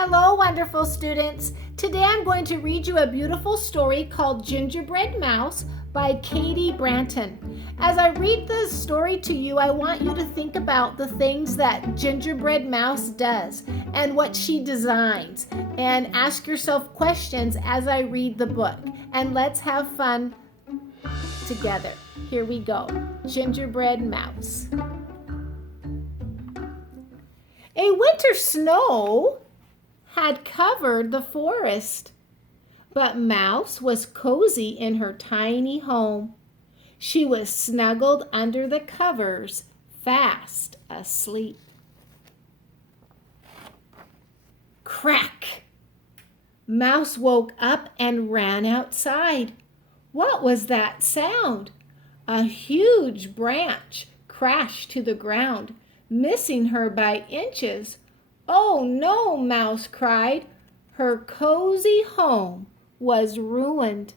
Hello, wonderful students. Today I'm going to read you a beautiful story called Gingerbread Mouse by Katie Branton. As I read the story to you, I want you to think about the things that Gingerbread Mouse does and what she designs, and ask yourself questions as I read the book. And let's have fun together. Here we go. Gingerbread Mouse. A winter snow had covered the forest, but Mouse was cozy in her tiny home. She was snuggled under the covers, fast asleep. Crack! Mouse woke up and ran outside. What was that sound? A huge branch crashed to the ground, missing her by inches. "Oh no," Mouse cried. Her cozy home was ruined.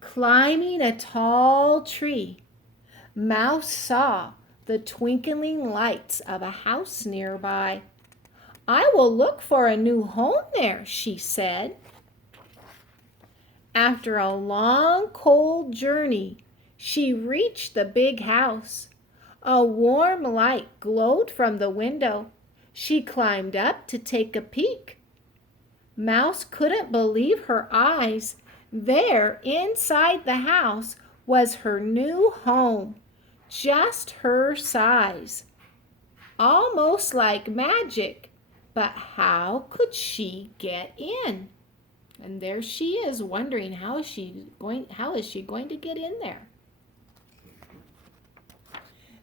Climbing a tall tree, Mouse saw the twinkling lights of a house nearby. "I will look for a new home there," she said. After a long, cold journey, she reached the big house. A warm light glowed from the window. She climbed up to take a peek. Mouse couldn't believe her eyes. There, inside the house, was her new home, just her size. Almost like magic, but how could she get in? And there she is, wondering how is she going to get in there?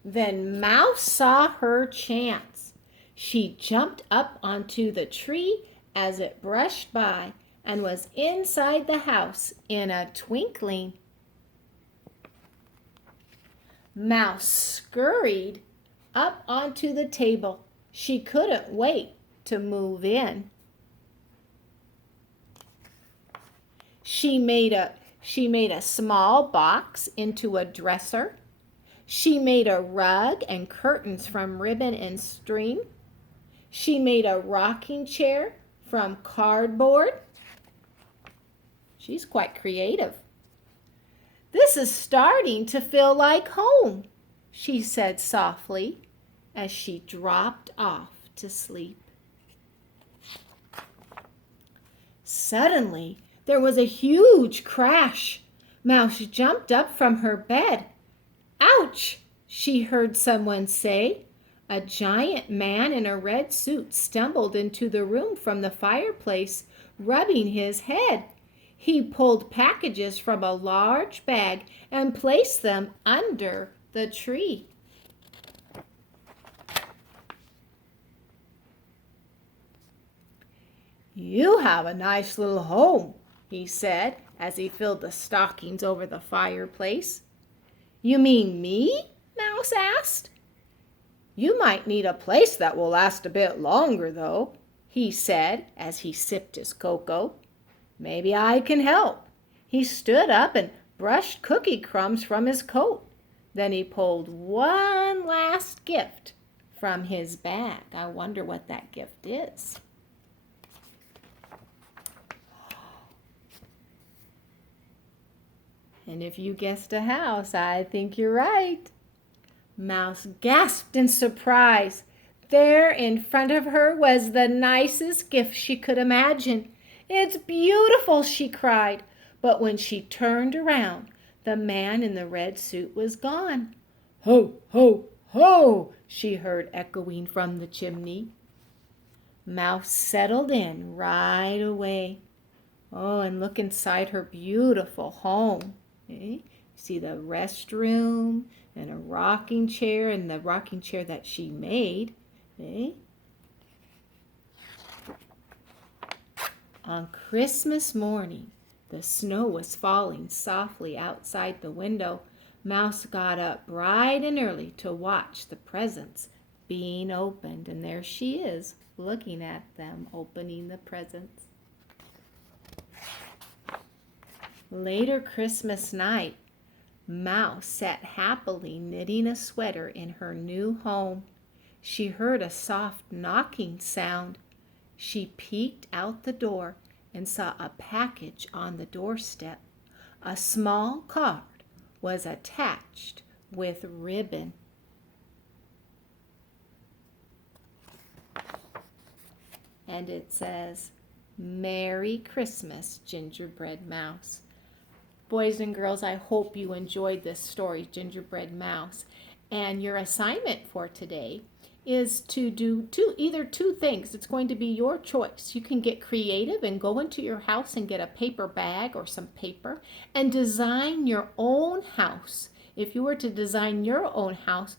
Then Mouse saw her chance. She jumped up onto the tree as it brushed by and was inside the house in a twinkling. Mouse scurried up onto the table. She couldn't wait to move in. She made a small box into a dresser. She made a rug and curtains from ribbon and string. She made a rocking chair from cardboard. She's quite creative. "This is starting to feel like home," she said softly as she dropped off to sleep. Suddenly, there was a huge crash. Mouse jumped up from her bed. "Ouch!" she heard someone say. A giant man in a red suit stumbled into the room from the fireplace, rubbing his head. He pulled packages from a large bag and placed them under the tree. "You have a nice little home," he said as he filled the stockings over the fireplace. "You mean me?" Mouse asked. "You might need a place that will last a bit longer, though," he said as he sipped his cocoa. "Maybe I can help." He stood up and brushed cookie crumbs from his coat. Then he pulled one last gift from his bag. I wonder what that gift is. And if you guessed a house, I think you're right. Mouse gasped in surprise. There in front of her was the nicest gift she could imagine. "It's beautiful," she cried. But when she turned around, the man in the red suit was gone. "Ho, ho, ho!" she heard echoing from the chimney. Mouse settled in right away. Oh, and look inside her beautiful home. Okay. See the restroom and a rocking chair, and the rocking chair that she made. Okay. On Christmas morning, the snow was falling softly outside the window. Mouse got up bright and early to watch the presents being opened, and there she is, looking at them, opening the presents. Later Christmas night, Mouse sat happily knitting a sweater in her new home. She heard a soft knocking sound. She peeked out the door and saw a package on the doorstep. A small card was attached with ribbon. And it says, "Merry Christmas, Gingerbread Mouse." Boys and girls, I hope you enjoyed this story, Gingerbread Mouse. And your assignment for today is to do either two things. It's going to be your choice. You can get creative and go into your house and get a paper bag or some paper and design your own house. If you were to design your own house,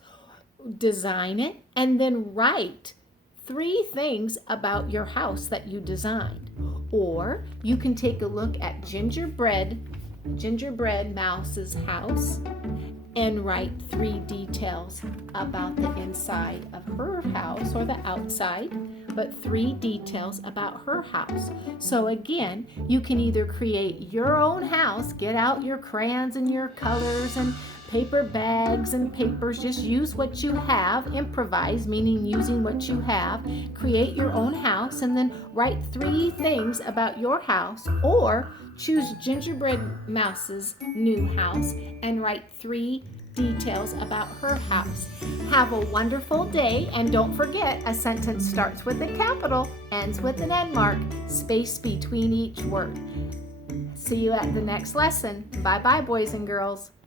design it and then write 3 things about your house that you designed. Or you can take a look at Gingerbread Mouse's house and write 3 details about the inside of her house or the outside, but 3 details about her house. So again, you can either create your own house, get out your crayons and your colors and paper bags and papers, just use what you have, improvise, meaning using what you have, create your own house and then write 3 things about your house, or choose Gingerbread Mouse's new house and write 3 details about her house. Have a wonderful day, and don't forget, a sentence starts with a capital, ends with an end mark, space between each word. See you at the next lesson. Bye-bye, boys and girls.